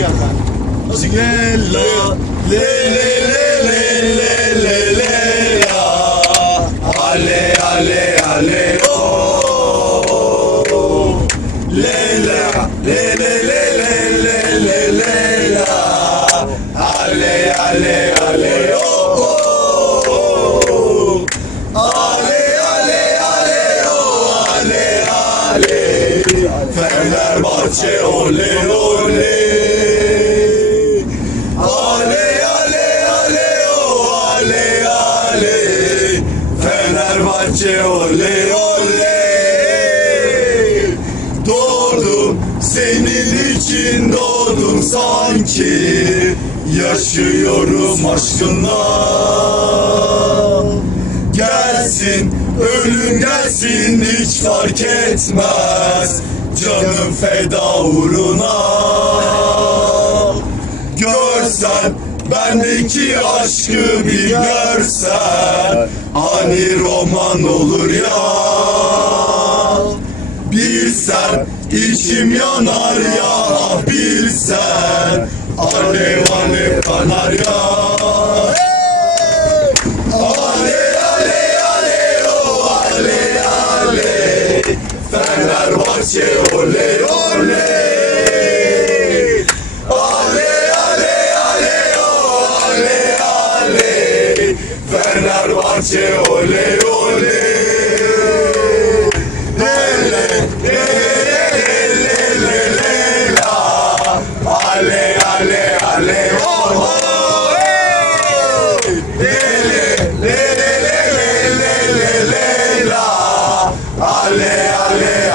yandan. Cigella, le le le le le le le la. Ale ale ale oh. Le la le le le le le le le la. Ale ale ale ale. Fenerbahçe ole ole. Ale ale ale o ale ale Fenerbahçe ole ole. Doğdum senin için doğdum sanki. Yaşıyorum aşkınla. Gelsin ölüm gelsin hiç fark etmez. Canım feda uğruna bendeki aşkı bir görsen Hani roman olur ya. Bilsen içim yanar ya Bilsen ole, ole. La. Ale, ale, ale, oh, oh. La. Ale, ale, ale.